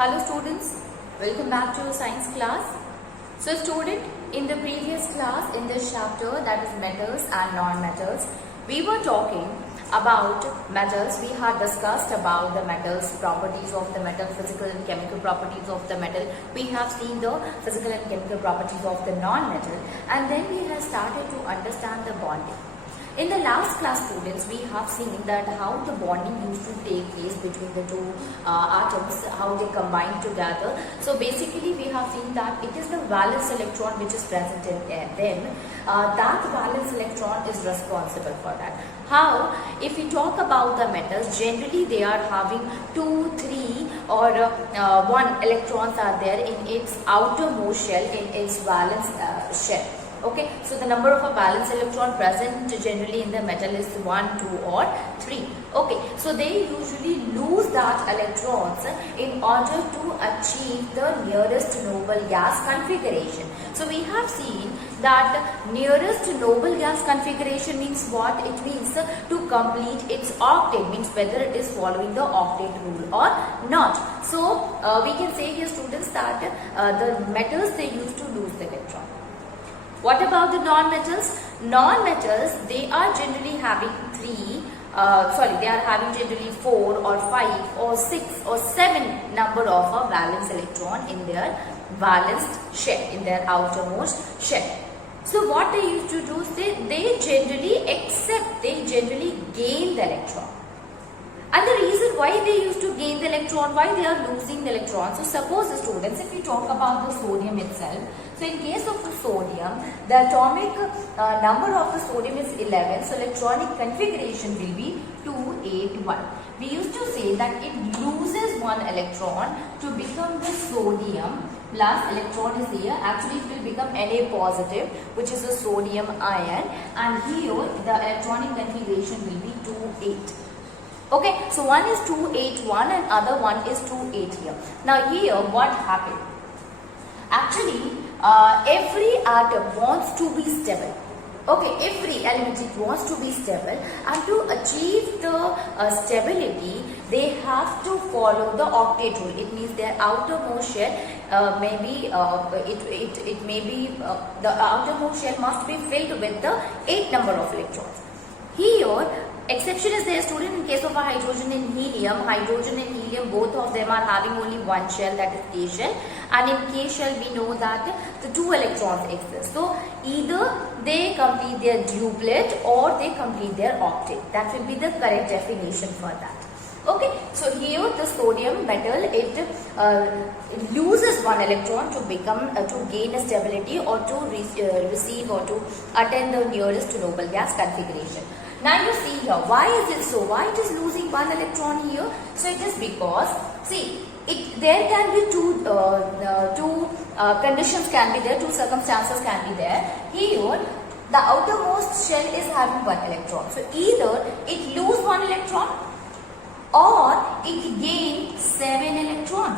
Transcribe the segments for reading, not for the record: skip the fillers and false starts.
Hello students, welcome back to science class. So student, in the previous class in this chapter, that is metals and non-metals, we were talking about metals. We had discussed about the metals, properties of the metal, physical and chemical properties of the metal. We have seen the physical and chemical properties of the non-metal, and then we have started to understand the bonding. In the last class students, we have seen that how the bonding used to take place between the two atoms, how they combine together. So basically we have seen that it is the valence electron which is present in them. That valence electron is responsible for that. How? If we talk about the metals, generally they are having 2, 3 or 1 electrons are there in its outermost shell, in its valence shell. Okay, so the number of a valence electron present generally in the metal is 1, 2 or 3. Okay, so they usually lose that electrons in order to achieve the nearest noble gas configuration. So we have seen that nearest noble gas configuration means what? It means to complete its octet, means whether it is following the octet rule or not. So we can say here students that the metals, they used to lose the electron. What about the non-metals? Non-metals, they are generally having they are having generally 4 or 5 or 6 or 7 number of a valence electron in their valenced shell, in their outermost shell. So what they used to do, they generally gain the electron. And the reason why they used to gain the electron, why they are losing the electron. So suppose the students, if we talk about the sodium itself, so in case of the sodium, the atomic number of the sodium is 11, so electronic configuration will be 281. We used to say that it loses one electron to become the sodium plus electron is here. Actually it will become Na positive, which is a sodium ion, and here the electronic configuration will be 28. Okay, so one is 281 and other one is 28 here. Now here what happened? Actually, every atom wants to be stable. Okay, every element it wants to be stable, and to achieve the stability, they have to follow the octet rule. It means their outermost shell the outermost shell must be filled with the 8 number of electrons. Here, exception is there, student, in case of a hydrogen and helium. Hydrogen and helium, both of them are having only one shell, that is K shell. And in K shell, we know that the 2 electrons exist. So, either they complete their duplet or they complete their octet. That will be the correct definition for that. Okay, so here the sodium metal, it loses one electron to become to gain a stability or to receive or to attain the nearest noble gas configuration. Now you see here, why is it so? Why it is losing one electron here? So it is because, see, there can be two conditions can be there, 2 circumstances can be there. Here, the outermost shell is having 1 electron. So either it loses 1 electron or it gains 7 electron.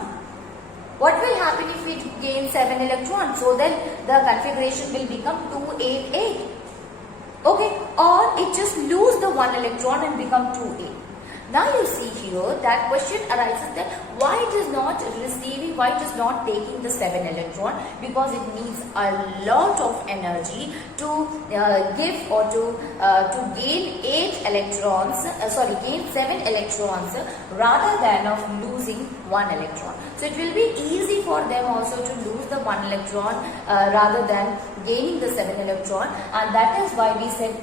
What will happen if it gains 7 electrons? So then the configuration will become 288. Okay, or it just lose the 1 electron and become 2A. Now you see here that question arises that why it is not receiving, why it is not taking the 7 electron, because it needs a lot of energy to give or to gain 8 electrons, gain 7 electrons rather than of losing 1 electron. So it will be easy for them also to lose the 1 electron rather than gaining the 7 electron, and that is why we said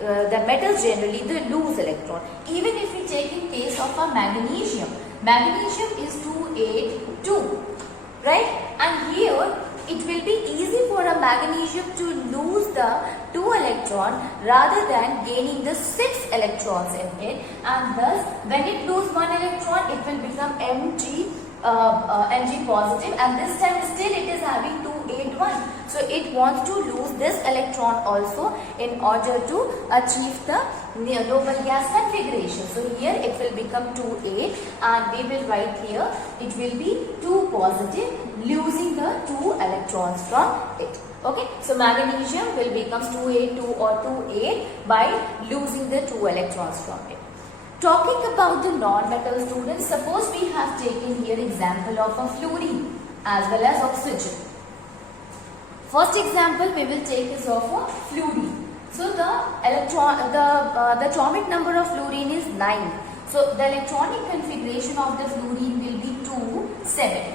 the metals generally they lose electron. Even if we take in case of a magnesium is 282, right? And here it will be easy for a magnesium to lose the 2 electron rather than gaining the 6 electrons in it, and thus when it loses 1 electron it will become Mg positive, and this time still it is having 281. So it wants to lose this electron also in order to achieve the noble gas configuration. So here it will become 2A, and we will write here it will be 2 positive, losing the 2 electrons from it. Okay, so magnesium will become 2A2 or 2A by losing the 2 electrons from it. Talking about the non-metal students, suppose we have taken here example of a fluorine as well as oxygen. First example we will take is of a fluorine. So the atomic number of fluorine is 9. So the electronic configuration of the fluorine will be 2, 7.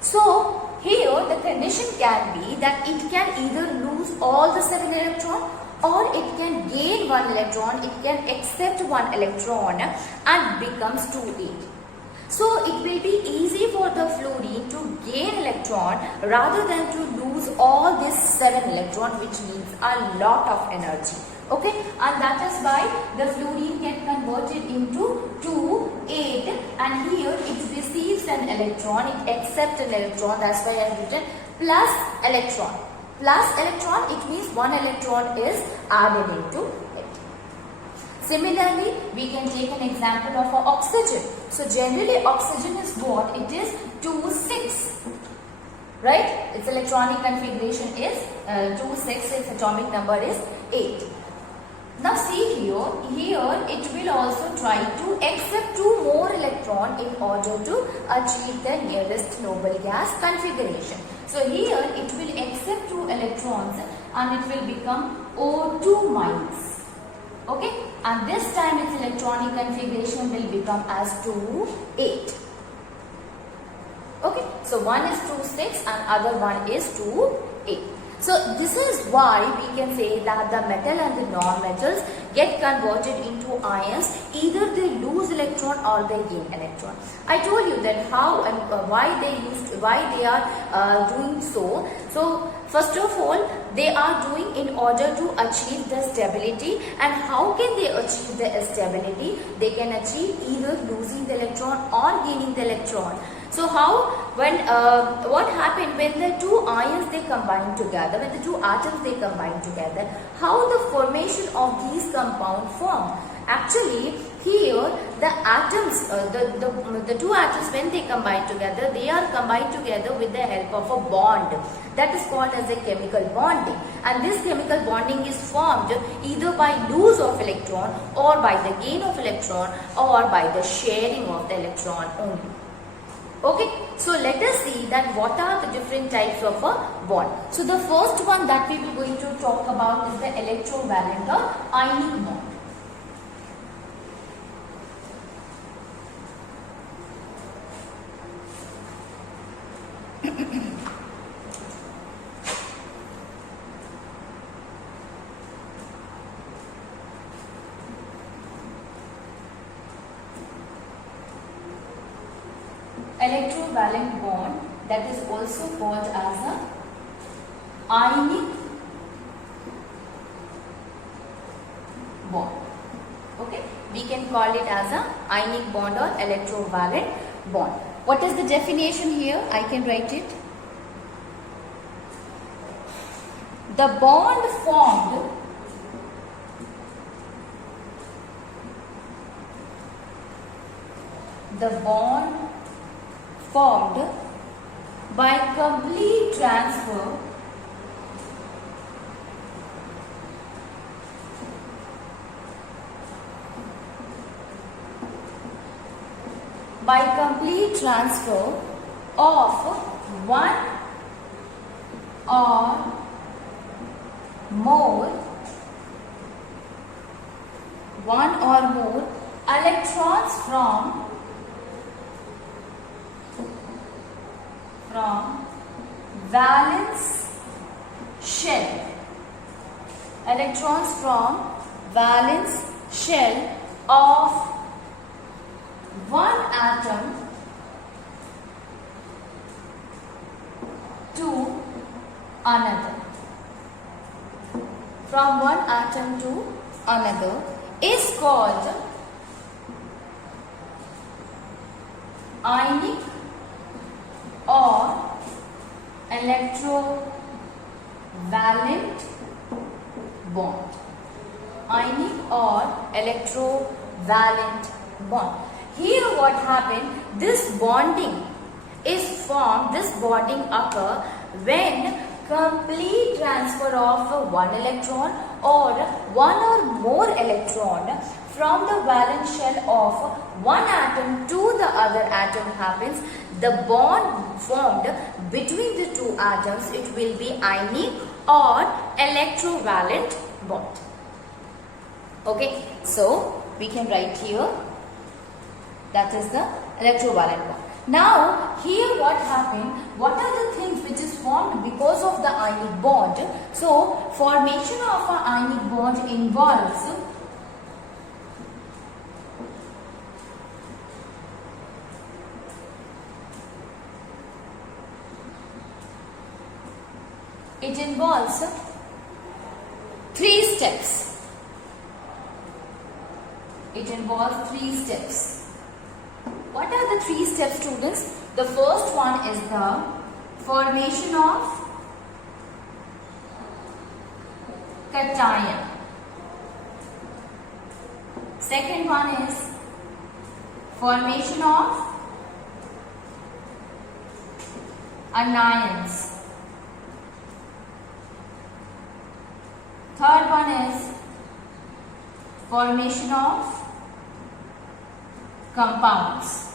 So here the condition can be that it can either lose all the 7 electrons or it can gain 1 electron, it can accept 1 electron and becomes 2, 8. So it will be easy for the fluorine to gain electron rather than to lose all these 7 electrons, which needs a lot of energy. Okay, and that is why the fluorine get converted into 2, 8, and here it receives an electron, it accepts an electron, that's why I have written plus electron. Plus electron, it means 1 electron is added into it. Similarly, we can take an example of oxygen. So generally oxygen is what? It is 2, 6. Right? Its electronic configuration is 2, 6, its atomic number is 8. Now see here it will also try to accept 2 more electrons in order to achieve the nearest noble gas configuration. So here it will accept 2 electrons and it will become O2 minus. Okay, and this time its electronic configuration will become as 2, 8. Okay, so one is 2, 6 and other one is 2, 8. So this is why we can say that the metal and the non-metals get converted into ions. Either they lose electron or they gain electron. I told you that how and why they are doing so. So first of all, they are doing in order to achieve the stability. And how can they achieve the stability? They can achieve either losing the electron or gaining the electron. So what happened when the 2 ions they combine together, when the 2 atoms they combine together, how the formation of these compounds form? Actually, here the atoms, the 2 atoms when they combine together, they are combined together with the help of a bond. That is called as a chemical bonding. And this chemical bonding is formed either by lose of electron or by the gain of electron or by the sharing of the electron only. Okay, so let us see that what are the different types of a bond. So the first one that we will going to talk about is the electrovalent or ionic bond. Electrovalent bond, that is also called as a ionic bond. Okay, we can call it as a ionic bond or electrovalent bond. What is the definition here? I can write it. The bond formed by complete transfer of one or more electrons from valence shell. Electrons from valence shell of one atom to another. From one atom to another is called ionic or electrovalent bond. Ionic or electrovalent bond. Here what happened, this bonding occur when complete transfer of one electron or one or more electron from the valence shell of one atom to the other atom happens, the bond formed between the two atoms, it will be ionic or electrovalent bond. Okay, so we can write here, that is the electrovalent bond. Now here what happened, what are the things which is formed because of the ionic bond? So formation of an ionic bond involves three steps. It involves three steps. What are the three steps, students? The first one is the formation of cation. Second one is formation of anions. Third one is formation of compounds.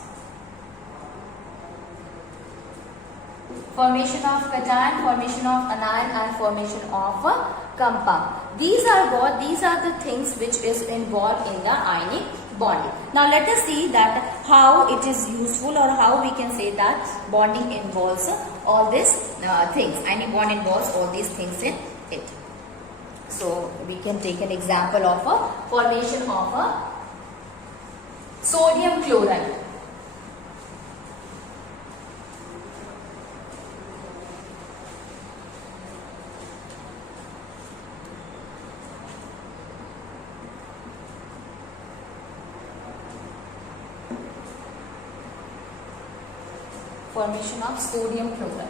Formation of cation, formation of anion, and formation of a compound. These are the things which is involved in the ionic bonding. Now let us see that how it is useful, or how we can say that bonding involves all these things. Ionic bond involves all these things in it. So we can take an example of a formation of a sodium chloride. Formation of sodium chloride.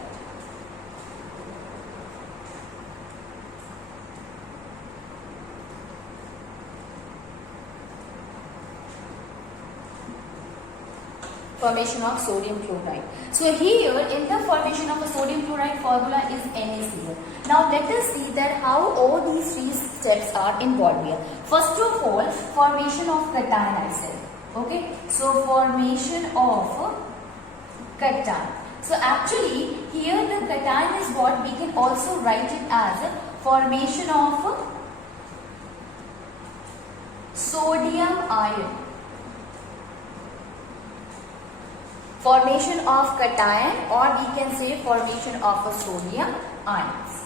Formation of sodium chloride. So here in the formation of a sodium chloride, formula is NaCl. Now let us see that how all these three steps are involved here. First of all, formation of cation I said. Okay, so formation of cation. So actually here the cation is what we can also write it as formation of sodium ion. Formation of cation, or we can say formation of a sodium ions.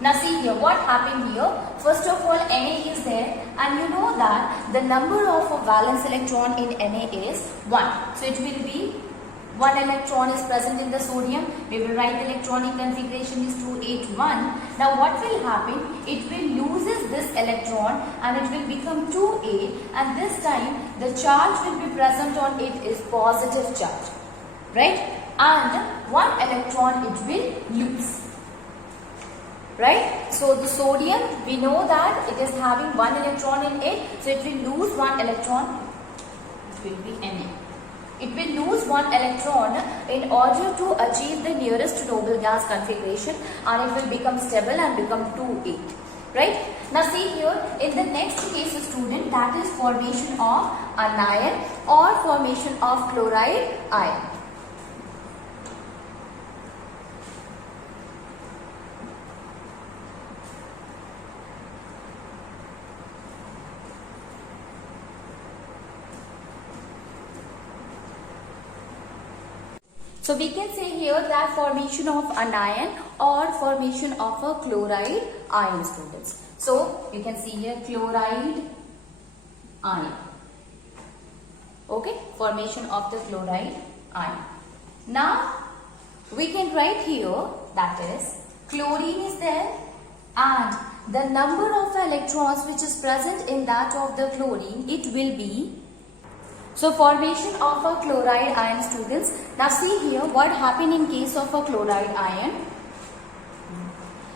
Now see here what happened here. First of all, Na is there, and you know that the number of a valence electron in Na is 1. So it will be 1 electron is present in the sodium. We will write the electronic configuration is 281. Now what will happen? It will loses this electron and it will become 2A, and this time the charge will be present on it is positive charge, right? And 1 electron it will lose. Right? So the sodium, we know that it is having 1 electron in it, so it will lose 1 electron. It will be Na. It will lose 1 electron in order to achieve the nearest noble gas configuration, and it will become stable and become 2,8. Right? Now see here in the next case, student, that is formation of anion or formation of chloride ion. So we can say here that formation of anion or formation of a chloride ion, students. So you can see here chloride ion. Okay, formation of the chloride ion. Now we can write here that is chlorine is there, and the number of electrons which is present in that of the chlorine, it will be. So formation of a chloride ion, students. Now see here what happened in case of a chloride ion.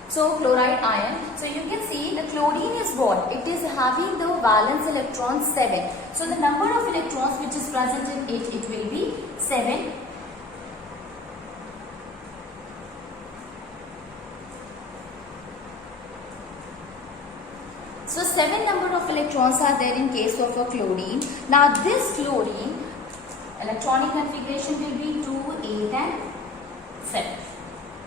So chloride ion, so you can see the chlorine is what? It is having the valence electron 7. So the number of electrons which is present in it, it will be 7. So 7 number of electrons are there in case of a chlorine. Now this chlorine electronic configuration will be 2, 8 and 7.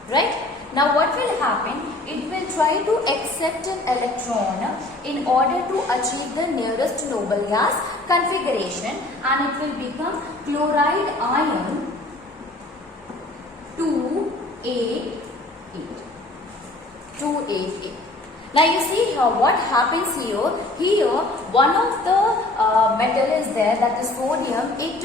Right? Now what will happen? It will try to accept an electron in order to achieve the nearest noble gas configuration, and it will become chloride ion 288. 288. Now you see here what happens here. Here one of the metal is there, that is sodium. It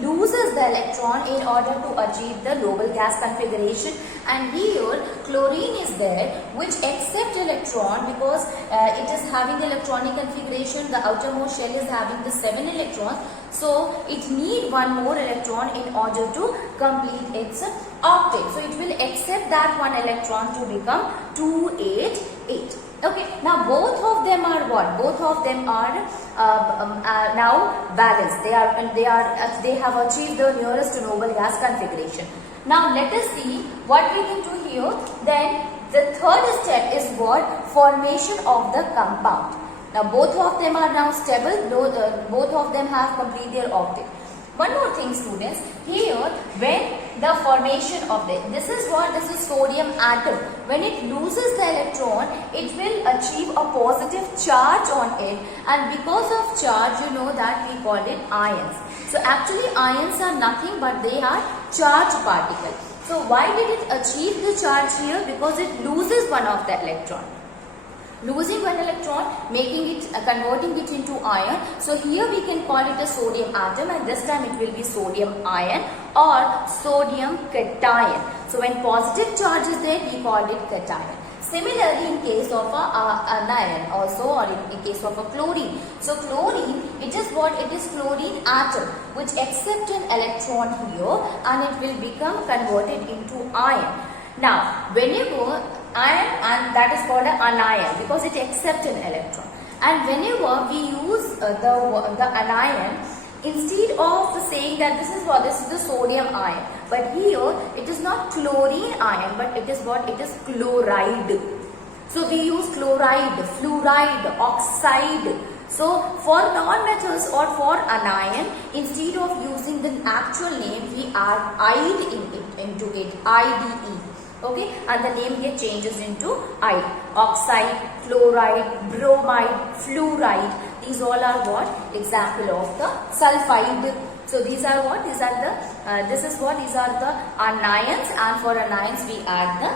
loses the electron in order to achieve the noble gas configuration, and here chlorine is there which accepts electron because it is having the electronic configuration. The outermost shell is having the 7 electrons, so it need one more electron in order to complete its octet. So it will accept that one electron to become 288. Okay, now both of them are what? Both of them are now balanced. They have achieved the nearest noble gas configuration. Now let us see what we can do here. Then the third step is what? Formation of the compound. Now both of them are now stable. Both of them have completed their octet. One more thing, students, here when the formation of this is sodium atom. When it loses the electron, it will achieve a positive charge on it, and because of charge, you know that we call it ions. So actually ions are nothing but they are charged particles. So why did it achieve the charge here? Because it loses one of the electron. Losing one electron, converting it into ion. So here we can call it a sodium atom, and this time it will be sodium ion or sodium cation. So when positive charge is there, we call it cation. Similarly, in case of an iron also, or in case of a chlorine. So chlorine, it is what? It is chlorine atom which accepts an electron here, and it will become converted into ion. Now, whenever iron, and that is called an anion because it accepts an electron. And whenever we use the anion, instead of saying that this is the sodium ion, but here it is not chlorine ion, but it is what? It is chloride. So we use chloride, fluoride, oxide. So for non-metals or for anion, instead of using the actual name, we add ide into it, IDE. Okay, and the name here changes into ide. Oxide, chloride, bromide, fluoride. These all are what? Example of the sulfide. So these are what? These are the these are the anions, and for anions we add the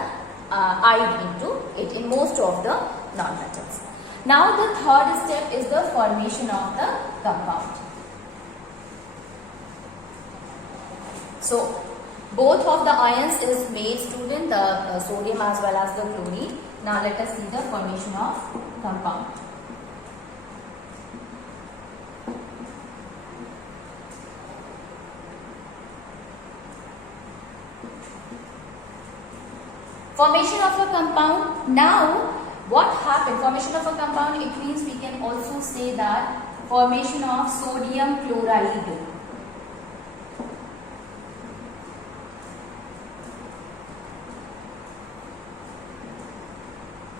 ide into it in most of the non-metals. Now the third step is the formation of the compound. So both of the ions is made, student, the sodium as well as the chlorine. Now let us see the formation of compound. Formation of a compound. Now what happened? Formation of a compound, it means we can also say that formation of sodium chloride.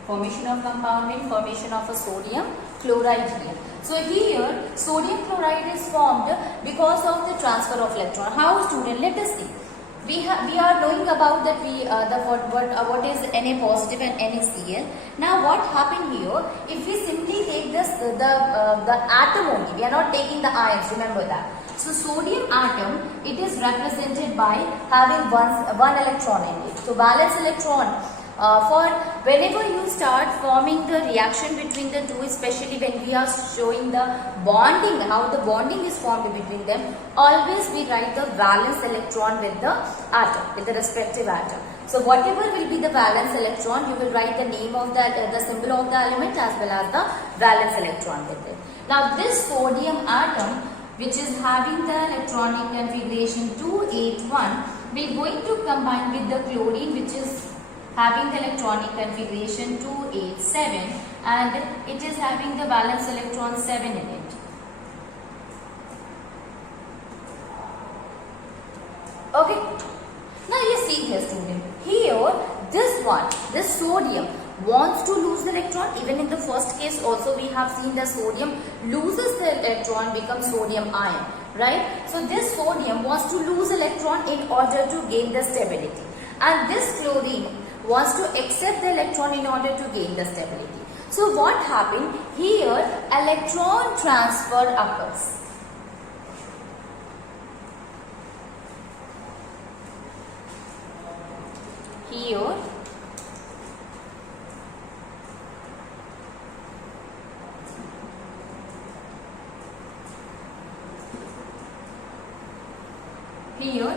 Formation of compound means formation of a sodium chloride here. So here sodium chloride is formed because of the transfer of electron. How, student? Let us see. We are knowing about that what is Na positive and NaCl. Now what happened here? If we simply take this the atom only, we are not taking the ions. Remember that. So sodium atom, it is represented by having one electron in it. So valence electron. For whenever you start forming the reaction between the two, especially when we are showing the bonding, how the bonding is formed between them, always we write the valence electron with the atom, with the respective atom. So whatever will be the valence electron, you will write the name of the symbol of the element as well as the valence electron with it. Now this sodium atom, which is having the electronic configuration 281, will going to combine with the chlorine, which is having the electronic configuration 287, and it is having the valence electron 7 in it. Okay. Now you see here, student. Here, this sodium wants to lose the electron. Even in the first case also we have seen that sodium loses the electron, becomes sodium ion, right? So this sodium wants to lose electron in order to gain the stability, and this chlorine wants to accept the electron in order to gain the stability. So what happened here? Electron transfer occurs. Here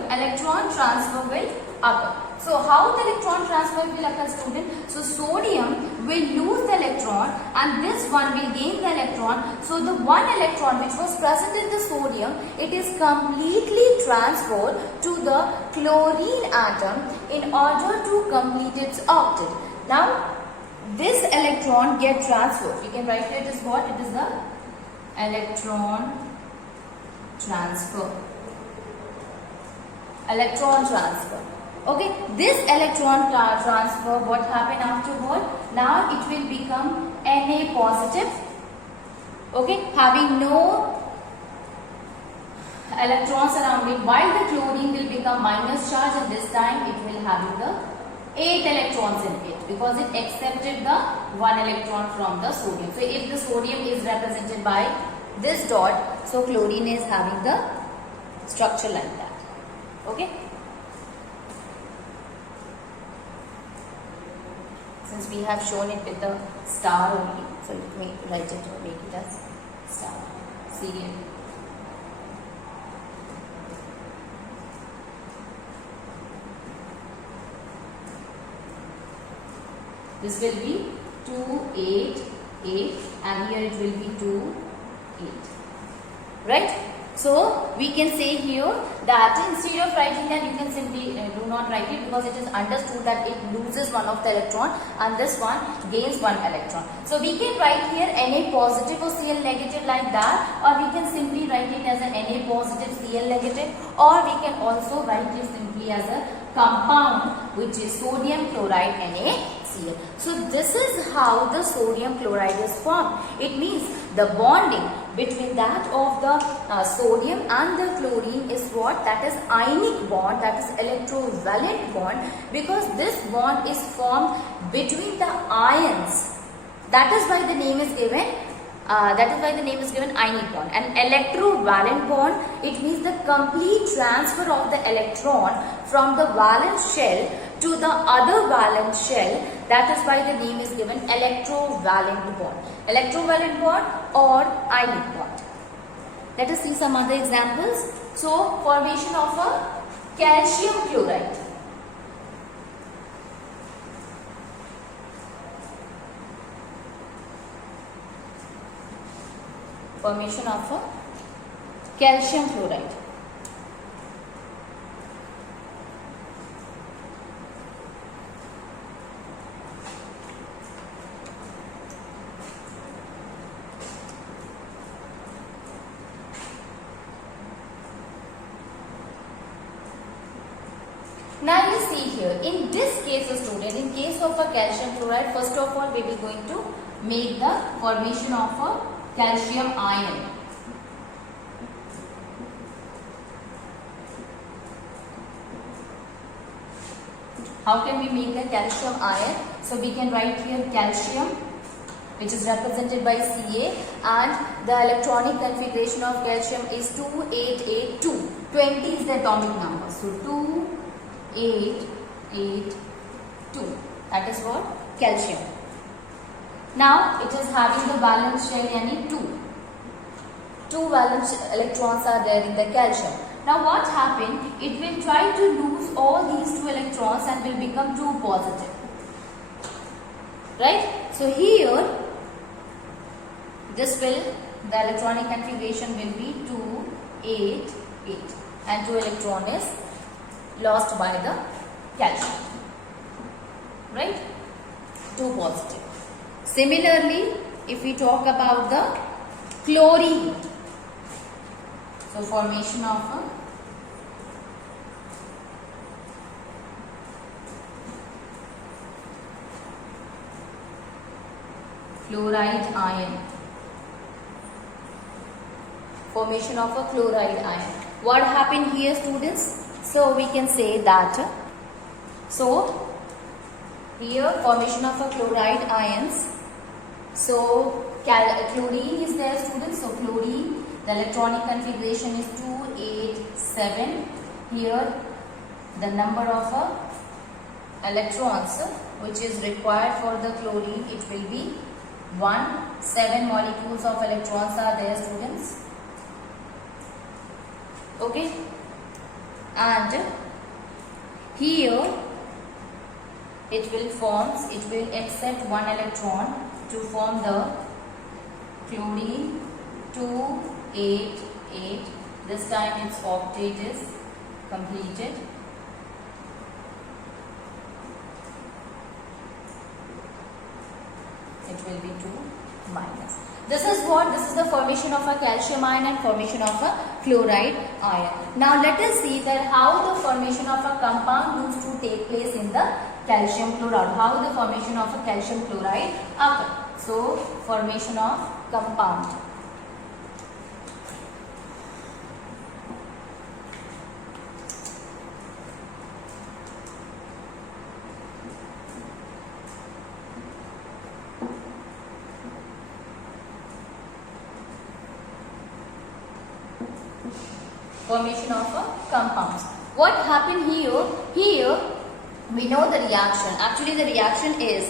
electron transfer will occur. So how the electron transfer will occur, student? So sodium will lose the electron and this one will gain the electron. So the one electron which was present in the sodium, it is completely transferred to the chlorine atom in order to complete its octet. Now this electron get transferred. We can write it as what? It is the electron transfer. Electron transfer. Okay, this electron transfer, what happened afterward? Now it will become Na positive. Okay, having no electrons around it, while the chlorine will become minus charge, and this time it will have the 8 electrons in it because it accepted the 1 electron from the sodium. So if the sodium is represented by this dot, so chlorine is having the structure like that. Okay. Since we have shown it with the star only, so let me write it or make it as star. Serial. This will be 2, 8, 8, and here it will be 2, 8. Right? So we can say here that instead of writing that, you can simply do not write it because it is understood that it loses one of the electron and this one gains one electron. So we can write here Na positive or Cl negative like that, or we can simply write it as a Na positive Cl negative, or we can also write it simply as a compound which is sodium chloride NaCl. So this is how the sodium chloride is formed. It means the bonding between that of the sodium and the chlorine is what? That is ionic bond, that is electrovalent bond, because this bond is formed between the ions. That is why the name is given. Ionic bond. An electrovalent bond, it means the complete transfer of the electron from the valence shell to the other valence shell. That is why the name is given electrovalent bond. Electrovalent bond or ionic bond. Let us see some other examples. So, formation of a calcium chloride. Formation of a calcium chloride. Now you see here, in this case, student, in case of a calcium chloride, first of all we will going to make the formation of a calcium ion. How can we make the calcium ion? So we can write here calcium, which is represented by Ca, and the electronic configuration of calcium is 2882. 20 is the atomic number. So 2882. That is what? Calcium. Now it is having the valence shell, yani 2. 2 valence electrons are there in the calcium. Now what happened? It will try to lose all these 2 electrons and will become 2 positive. Right? So here, this will, the electronic configuration will be 2, 8, 8. And 2 electron is lost by the calcium. Right? 2 positive. Similarly, if we talk about the chlorine, so formation of a chloride ion. Formation of a chloride ion. What happened here, students? So we can say that, so here formation of a chloride ions. So chlorine is there, students. So chlorine, the electronic configuration is 287. Here the number of electrons which is required for the chlorine, it will be 1. 7 molecules of electrons are there, students. Okay, and here it will accept 1 electron to form the chlorine 288. This time its octet is completed. It will be 2 minus. This is the formation of a calcium ion and formation of a chloride ion. Now let us see that how the formation of a compound used to take place in the calcium chloride. How the formation of a calcium chloride occurs. So formation of compound. Formation of a compounds. What happened here? Here we know the reaction. Actually the reaction is,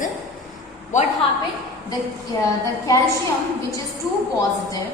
what happened? The calcium, which is 2 positive,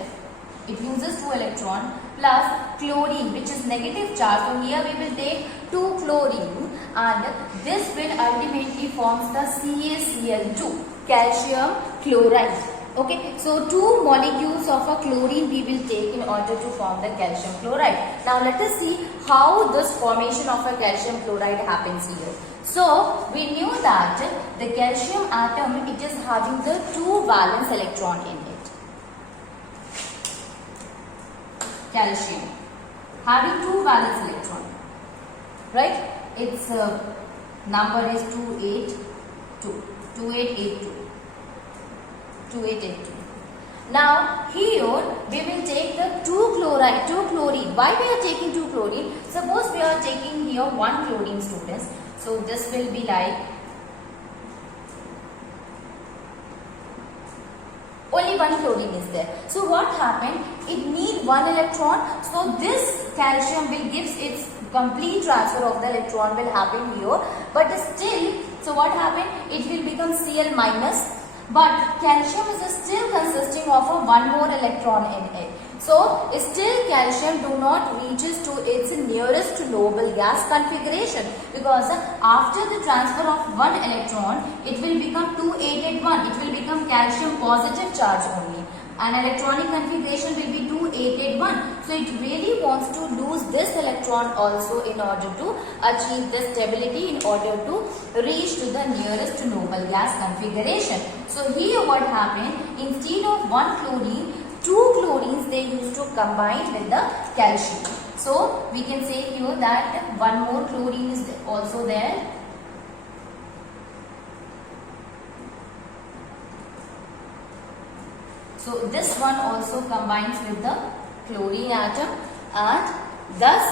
it uses 2 electron, plus chlorine, which is negative charge. So here we will take 2 chlorine and this will ultimately forms the CaCl2, calcium chloride. Okay, so 2 molecules of a chlorine we will take in order to form the calcium chloride. Now let us see how this formation of a calcium chloride happens here. So we knew that the calcium atom, it is having the 2 valence electron in it. Calcium having 2 valence electron, right? Its number is 2882. Now here we will take the 2 chlorine. Why we are taking 2 chlorine? Suppose we are taking here 1 chlorine, students. So this will be like only 1 chlorine is there. So what happened? It needs 1 electron. So this calcium will gives its complete transfer of the electron will happen here. But still, so what happened? It will become Cl minus. But calcium is still consisting of a 1 more electron in it. So still calcium do not reaches to its nearest noble gas configuration, because after the transfer of 1 electron, it will become 2881. It will become calcium positive charge only. And electronic configuration will be 2881. So it really wants to lose this electron also in order to achieve the stability, in order to reach to the nearest noble gas configuration. So here what happened, instead of 1 chlorine, 2 chlorines they used to combine with the calcium. So we can say here that 1 more chlorine is also there. So this one also combines with the chlorine atom, and thus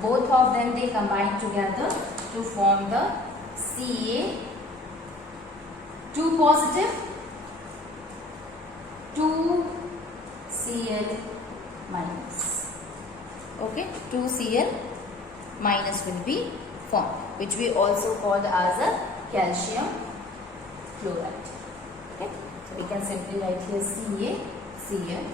both of them they combine together to form the Ca2 positive, 2 Cl minus. Okay, 2 Cl minus will be formed, which we also called as a calcium chloride. Okay. We can simply write here CaCl.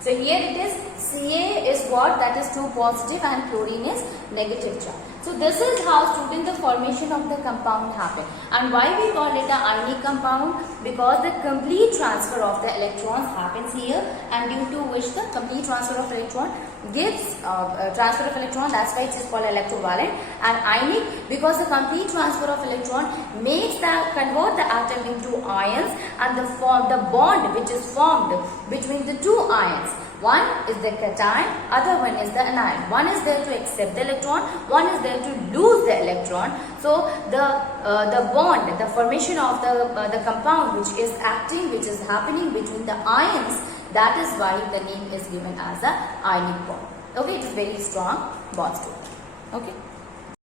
So here it is, Ca is what? That is 2 positive and chlorine is negative charge. So this is how, student, the formation of the compound happen. And why we call it an ionic compound? Because the complete transfer of the electrons happens here, and due to which the complete transfer of electron gives transfer of electron, that's why it is called electrovalent. And ionic because the complete transfer of electron makes convert the atom into ions, and the bond which is formed between the 2 ions One is the cation, other one is the anion. One is there to accept the electron, one is there to lose the electron. So the bond, the formation of the compound which is acting, which is happening between the ions, that is why the name is given as a ionic bond. Okay, it is very strong bond structure. Okay.